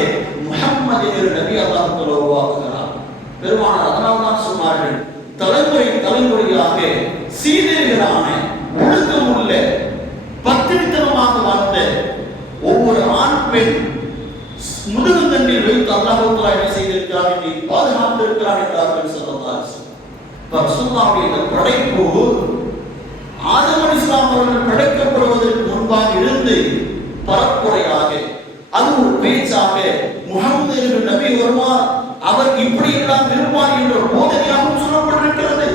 முஹம்மது என்கிற நபி அல்லாஹ் தஆலா உருவாக்குகிறார். பெருமானார் அதனால்தான் சொன்னார்கள், தலைமுறை தலைமுறையாக சீதேவிகளான ஒழுக்கம் உள்ள பத்திரித்தனமாக வாழ்ந்த ஒவ்வொரு ஆண் பெண் முதுகுத்தண்டில் வைத்து அல்லாஹ் தஆலா என்ன செய்திருக்கிறார், என்னை பாதுகாத்திருக்கிறார் என்றார்கள் ஸல்லல்லாஹு அலைஹி வஸல்லம். ரசூலுல்லாஹ்வுடைய இந்த படைப்பு ஆதம் அலைஹிஸ்ஸலாம் அவர்கள் படைக்கப்படுவதற்கு முன்பாக இருந்து பரப்புரையாக, அது ஒரு பேச்சாக, முஹம்மது என்கிற நபி வருவார், அவர் இப்படி எல்லாம் இருப்பார் என்ற போதனையாகவும் சொல்லப்பட்டிருக்கிறது.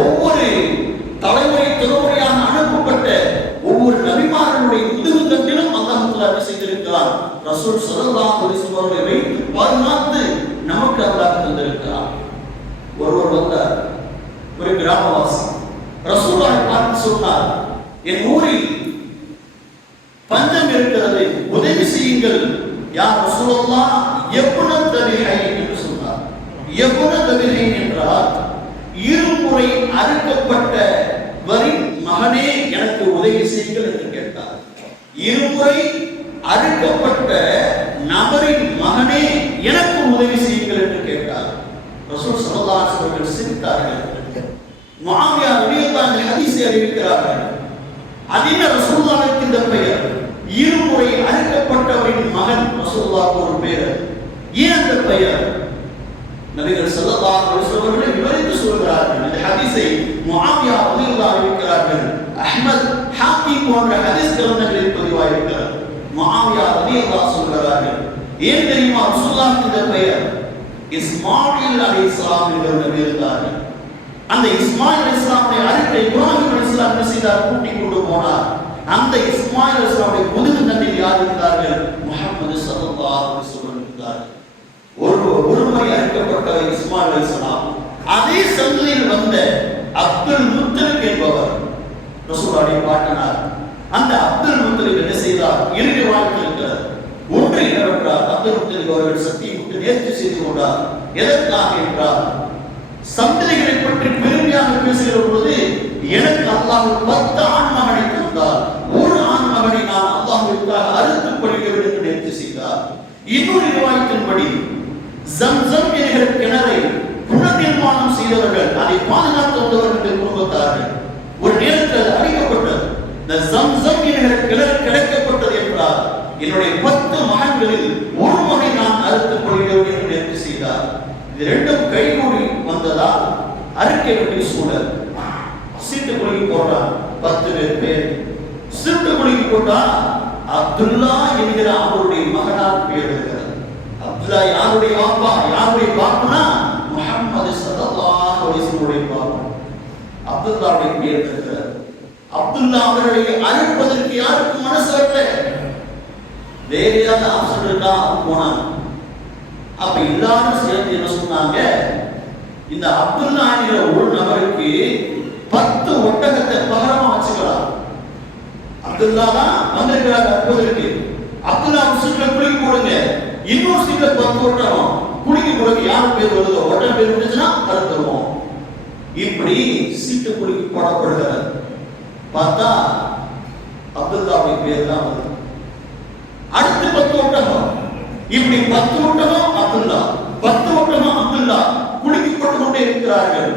ஒவ்வொரு தலைமுறை தலைமுறையாக அனுப்பப்பட்ட ஒவ்வொரு நபிமார்களுடைய முதுகுத்தண்டிலும் அல்லாஹ் தஆலா என்ன செய்திருக்கிறார், ரசூல் ஸல்லல்லாஹு அலைஹி வஸல்லம் அவர்களை வைத்து பாதுகாத்து நமக்கு அல்லாஹ் தந்திருக்கிறார். ஒருவர் வந்தார், ஒரு கிராமவாசி, ரசூலுல்லாஹை பார்த்து சொன்னார், என் ஊரில் பஞ்சம் இருக்கிறது, உதவி செய்யுங்கள். யா ரசூலுல்லாஹ், எப்ன தபிஹை என்று சொன்னார். எப்ன தபிஹை என்றால் இருமுறை அறுக்கப்பட்ட வரின் மகனே எனக்கு உதவி செய்யுங்கள் என்று கேட்டார். இருமுறை அறுக்கப்பட்ட நபரின் மகனே எனக்கு உதவி செய்யுங்கள் என்று கேட்டார். ரசூல் ஸல்லல்லாஹு அலைஹி வஸல்லம் அவர்கள் சிரித்தார்கள். முஆவியா ரலியல்லாஹு அன்ஹு ஹதீஸை அறிவிக்கிறார்கள், அதின ரசூலுல்லாஹ்வுக்கு இந்த பெயர், இருமுறை அறுக்கப்பட்டவரின் மகன் ரசூலுல்லாஹ்வுக்கு ஒரு பெயர். ஏன் அந்த பெயர்? நபிகள் ஸல்லல்லாஹு அலைஹி வஸல்லம் அவர்கள் விவரித்து சொல்கிறார்கள். இந்த ஹதீஸை முஆவியா ரலியல்லாஹு அன்ஹு அறிவிக்கிறார்கள். அஹ்மத், ஹாக்கிம் போன்ற ஹதீஸ் கிரந்தங்களில் பதிவாயிருக்கிறது. முஆவியா ரலியல்லாஹு சொல்கிறார்கள், ஏன் தெரியுமா ரசூலுல்லாஹ்வுக்கு இந்த பெயர்? இஸ்மாயில் அலைஹிஸ்ஸலாம் என்ற நபி இருந்தார்கள். அந்த இஸ்மாயில் அலைஹிஸ்ஸலாமுடைய அறுப்பை இப்ராஹிம் அலைஹிஸ்ஸலாம் என்ன செய்தார், கூட்டி கொண்டு போனார். அந்த இஸ்மாயில் அலைஹிஸ்ஸலாமுடைய முதுகுத்தண்டில் யார் இருந்தார்கள்? முஹம்மது ஸல்லல்லாஹு அலைஹி வஸல்லம் இருந்தார்கள். ஒருமுறை அறுக்கப்பட்ட இஸ்மாயில் அலைஹிஸ்ஸலாம், அதே சந்ததியில் வந்த அப்துல் முத்தலிப் என்பவர் ரசூலுல்லாஹ்வுடைய பாட்டனார். அந்த அப்துல் முத்தலிப் என்ன செய்தார்? 2 வாழ்க்கை இருக்கிறது. ஒன்று என்னவென்றால், அப்துல் முத்தலிப் அவர்கள் சத்தியம் விட்டு நேர்ச்சி செய்து கொண்டார். எதற்காக என்றால், சந்ததிகளை பற்றி பெருமையாக பேசுகிற பொழுது, எனக்கு அல்லாஹ் 10 ஆண் மகனை தந்தார், ஒரு ஆண் மகனை நான் அல்லாஹ்வுக்காக அறுத்து பலியிட வேண்டும் என்று நேர்ச்சி செய்தார். இன்னொரு ரிவாயத்தின்படி ஜம்சம் என்கிற கிணறை புனர்நிர்மாணம் செய்தவர்கள், அதை பாதுகாத்து வந்தவர்கள் குடும்பத்தார்கள். ஒரு நேரத்தில் அழிக்கப்பட்டது. இந்த ஜம்சம் என்கிற கிணறு கிடைக்கப்பட்டது என்றால், என்னுடைய 10 மகன்களில் ஒரு மகனை நான் அறுத்து பலியிட வேண்டும் என்று நேர்ச்சி செய்தார். இது ரெண்டும் கைகூடி வந்ததால் அறிக்கை வேண்டிய சூழல். சீட்டு குலுக்கி போடுறான், 10 பேர் சீட்டு குலுக்கி போட்டா அப்துல்லா என்கிற அவருடைய மகனால் பேர் இருக்கிறது. அப்துல்லா யாருடைய பாப்பா? யாருடைய பாப்பனா? முஹம்மது ஸல்லல்லாஹு அலைஹி வஸல்லம் பாப்பா. அப்துல்லாவுடைய பேர் இருக்கிறது. அப்துல்லா அவர்களை அழைப்பதற்கு யாருக்கும் மனசு வரல. வேற ஏதாவது ஆப்ஷன் இருக்கா? போனாங்க. அப்ப எல்லாரும் சேர்ந்து என்ன சொன்னாங்க, இந்த அப்துல்லா என்கிற ஒரு நபருக்கு 10 ஒட்டகத்தை பகரமா வச்சுக்கலாம். அப்துல்லா தான் வந்திருக்கிறார் அற்புதற்கு. அப்துல்லா சீட்ல குலுக்கி போடுங்க, இன்னொரு சீட்ல 10 ஒட்டகம் குலுக்கி போடுங்க. யார் பேர் வருதோ, ஒட்டகம் பேர் வந்துச்சுன்னா அறுத்துருவோம். இப்படி சீட்டு குலுக்கி போடப்படுகிறது. பார்த்தா அப்துல்லாவுடைய பேர் தான் வருது. அடுத்து 10 ஒட்டகம், இப்படி 10 ஒட்டகம் அப்துல்லா, 10 ஒட்டகம் அப்துல்லா குலுக்கி போட்டுக் கொண்டே இருக்கிறார்கள்.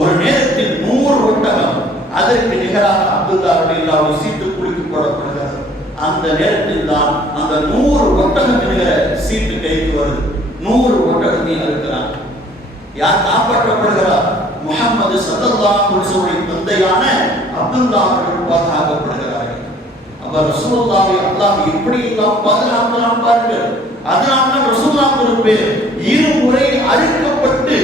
ஒரு நேரத்தில் 100 ஒட்டகம், அதற்கு நிகராக அப்துல்லா ரலியல்லாஹு சீட்டு குலுக்கி போடப்படுகிறது. அந்த நேரத்தில் தான் அந்த 100 ஒட்டகம் என்கிற சீட்டு கைக்கு வருது. 100 ஒட்டகத்தை இருக்கிறார். யார் காப்பாற்றப்படுகிறார்? முஹம்மது ஸல்லல்லாஹு அலைஹி வஸல்லம் தந்தையான அப்துல்லாஹ் அவர்கள் பாதுகாக்கப்படுகிறார்கள். அவர் ரசூலுல்லாஹி அல்லாஹ் எப்படி எல்லாம் பாதுகாக்கலாம் பாருங்கள். அதனால ரசூலுல்லாஹ் பேர் இருமுறை அழிக்கப்பட்டு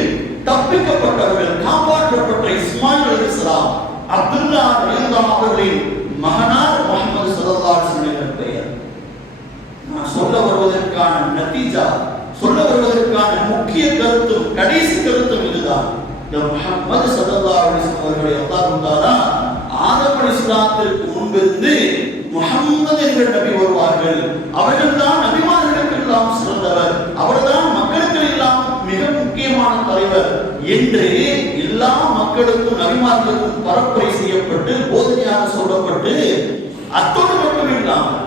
தப்பிக்கப்பட்டவர்கள், காப்பாற்றப்பட்ட இஸ்மாயில் அலைஹிஸ்ஸலாம் அப்துல்லாஹ் ரலியல்லாஹு அவர்களின் மகனார் முஹம்மது ஸல்லல்லாஹு அலைஹி வஸல்லம் பெயர். நான் சொல்ல வருவதற்கான நதீஜா, சொல்ல வருவதற்கான முக்கிய கருத்தும் கடைசி கருத்தும் இதுதான். இந்த முஹம்மது ஸல்லல்லாஹு அலைஹி வஸல்லம் அவர்களை அல்லாஹ் தஆலா ஆதம் அலைஹிஸ்ஸலாத்திற்கு முன்பிருந்து முஹம்மது என்ற நபி வருவார்கள், அவர்கள்தான் நபிமார்களுக்கெல்லாம் சிறந்தவர், அவர்தான் மக்களுக்கு எல்லாம் மிக முக்கியமான தலைவர் என்று எல்லா மக்களுக்கும் நபிமார்களுக்கும் பரப்புரை செய்யப்பட்டு போதனையாக சொல்லப்பட்டு அத்தோடு மட்டும் இல்லாமல்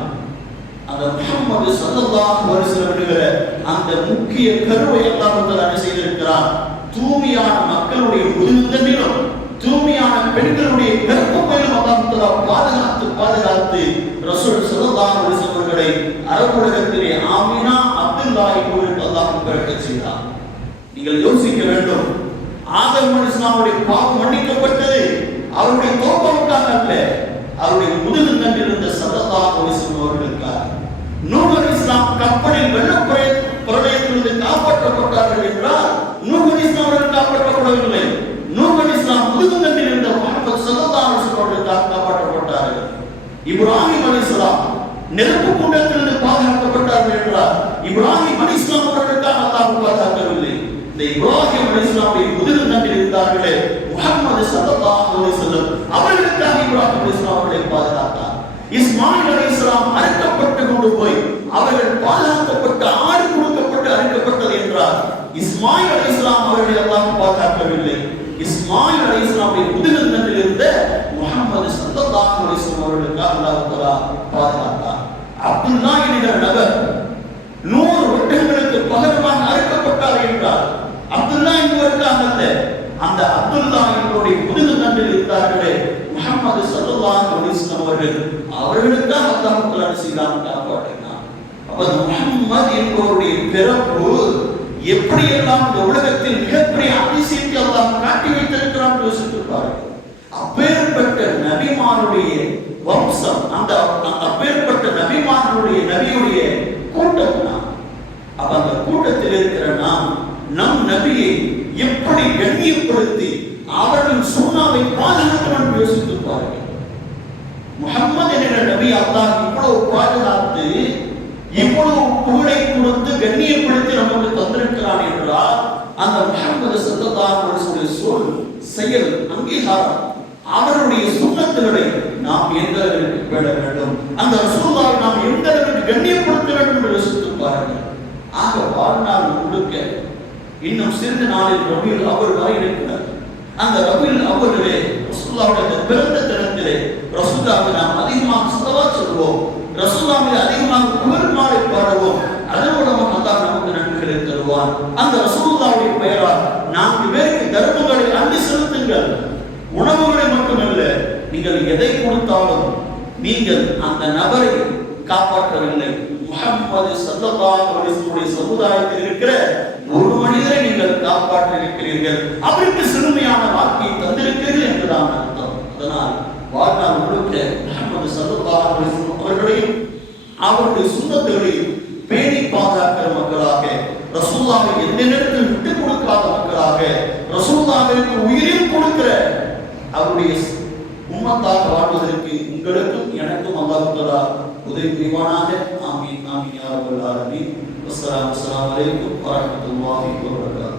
அந்த முஹம்மது ஸல்லல்லாஹு அலைஹி வஸல்லம் அந்த முக்கிய கருவை அல்லாஹ் தஆலா செய்திருக்கிறார். தூய்மையான மக்களுடைய முதுகுத்தண்டிலும் தூய்மையான பெண்களுடைய கற்பப்பையிலும் அல்லாஹ் தஆலா பாதுகாத்து ரசூல் ஸல்லல்லாஹு அலைஹி வஸல்லம் அவர்களை அரபு உலகத்திலே ஆமினா அப்துல்லாஹ் என்று அல்லாஹ் பெயரிடச் செய்தார். நீங்கள் யோசிக்க வேண்டும், ஆதம் அலைஹிஸ்ஸலாமுடைய பாவம் மன்னிக்கப்பட்டது அவருடைய தோபாவுக்காக அல்ல, அவருடைய முதுகுத்தண்டில் இருந்த ஸல்லல்லாஹு அலைஹி வஸல்லம் அவர்களுக்காக. நூஹ் அலைஹிஸ்ஸலாம் கப்பலில் வெள்ளப்பிரளயத்திலிருந்து காப்பாற்றப்பட்டார்கள் என்றால் நூஹ் அலைஹிஸ்ஸலாம் அவர்கள் காப்பாற்றப்படவில்லை. நூஹ் அலைஹிஸ்ஸலாம் முதுகுத்தண்டில் இருந்த முஹம்மது ஸல்லல்லாஹு அலைஹி வஸல்லம் அவர்கள் காப்பாற்றப்பட்டார்கள். இப்ராஹிம் அலைஹிஸ்ஸலாம் நெருப்பு குண்டத்திலிருந்து பாதுகாக்கப்பட்டார்கள் என்றால் இப்ராஹிம் அலைஹிஸ்ஸலாம் அவர்களுக்காக அல்லாஹ் பாதுகாக்கவில்லை. இந்த இப்ராஹிம் அலைஹிஸ்ஸலாமுடைய முதுகுத்தண்டில் இருந்தார்களே முஹம்மது ஸல்லல்லாஹு அலைஹி வஸல்லம் அவர்களுக்காக இப்ராஹிம் அலைஹிஸ்ஸலாம் அவர்களை பாதுகாத்தார். இஸ்மாயில் அலைஹிஸ்ஸலாம் அறுக்கப்பட்டு கொண்டு போய் அவர்கள் பாதுகாக்கப்பட்ட ஆடு கொடுக்கப்பட்டு அறுக்கப்பட்டது என்றால் இஸ்மாயில் அலைஹிஸ்ஸலாம் அவர்களை அல்லாஹ் பாதுகாக்கவில்லை. இஸ்மாயில் அலைஹிஸ்ஸலாமுடைய முதுகுத்தண்டில் இருந்த முஹம்மது ஸல்லல்லாஹு அலைஹி வஸல்லம் அவர்களுக்காக அல்லாஹ் தஆலா பாதுகாத்தார். அப்துல்லாஹ் என்கிற நபர் 100 ஒட்டகங்களுக்கு பகரமாக அறுக்கப்பட்டார் என்றால் அப்துல்லாஹ் என்பவருக்காக அல்ல, அந்த அப்துல்லாஹ் என்பவருடைய முதுகுத்தண்டில் இருந்தார்களே முஹம்மது ஸல்லல்லாஹு அலைஹி வஸல்லம் அவர்களுக்காக அல்லாஹ் தஆலா செய்தான் காப்பாற்றினார். அப்ப முஹம்மது என்பவருடைய பிறப்பு எப்படியெல்லாம் இந்த உலகத்தில் மிகப்பெரிய அதிசயத்தை அல்லாஹ் காட்டி வைத்திருக்கிறான் யோசித்திருப்பார்கள். அப்பேற்பட்ட நபிமானுடைய வம்சம், அந்த அப்பேற்பட்ட நபியுடைய கூட்டம் நாம். அப்ப அந்த கூட்டத்தில் இருக்கிற நாம் நம் நபியை எப்படி கண்ணியப்படுத்தி அவர்கள் சுன்னாவை பாதுகாக்கணும் யோசித்திருப்பார்கள். முஹம்மது என்கிற நபி அல்லாஹ் இவ்வளவு பாதுகாத்து இவ்வளவு புகழை கொடுத்து கண்ணியப்படுத்தி நமக்கு தந்திருக்கிறான் என்றால் அந்த முஹம்மது ஸல்லல்லாஹு அலைஹி வஸல்லம் சொல் செயல் அங்கீகாரம் அவருடைய சுன்னத்துகளை நாம் எந்த அளவிற்கு பேண வேண்டும், அந்த ரசூலுல்லாஹை நாம் எந்த அளவிற்கு கண்ணியப்படுத்த வேண்டும் என்று யோசித்து பாருங்கள். ஆக வாழ்நாள் முழுக்க இன்னும் சிறிது நாளில் ரபியுல் அவ்வல் வரை இருக்கிறார். அந்த ரபியுல் அவ்வலிலே ரசூலுல்லாஹ்வுடைய பிறந்த தினத்திலே ரசூலுல்லாஹ்வை நாம் அதிகமாக ஸலவாத் சொல்வோம், ரசூலுல்லாஹ்வை அதிகமாக புகழ் மாலை பாடுவோம். அதன் மூலமாக அல்லாஹ் நமக்கு நன்மைகளை தருவான். அந்த ரசூலுல்லாஹ்வுடைய பெயரால் 4 பேருக்கு தர்மங்களை அள்ளி செலுத்துங்கள். உணவுகளை மட்டுமல்ல, நீங்கள் எதை கொடுத்தாலும் நீங்கள் அந்த நபரை காப்பாற்றவில்லை. முஹம்மது ஸல்லல்லாஹு அலைஹி வஸல்லம் சமுதாயத்தில் இருக்கிற ஒரு மனிதரை நீங்கள் காப்பாற்ற இருக்கிறீர்கள், அவருக்கு சிறுமையான வாழ்க்கையை தந்திருக்கிறீர்கள் என்பதுதான் அர்த்தம். அதனால் வாழ்நாள் முழுக்க முஹம்மது ஸல்லல்லாஹு அலைஹி வஸல்லம் அவர்களையும் அவருடைய சுன்னத்துகளையும் பேணி பாதுகாக்கிற மக்களாக, ரசூலுல்லாஹை எந்த நேரத்தில் விட்டுக் கொடுக்காத மக்களாக, ரசூலுல்லாஹ்விற்கு உயிரையும் கொடுக்கிற அவருடைய உம்மத்தாக வாழ்வதற்கு உங்களுக்கும் எனக்கும் அல்லாஹ் தஆலா உதவி புரிவானாக. ஆமீன் ஆமீன் யா ரப்பல் ஆலமீன். அஸ்ஸலாமு அலைக்கும் வரஹ்மத்துல்லாஹி வபரகாத்துஹு.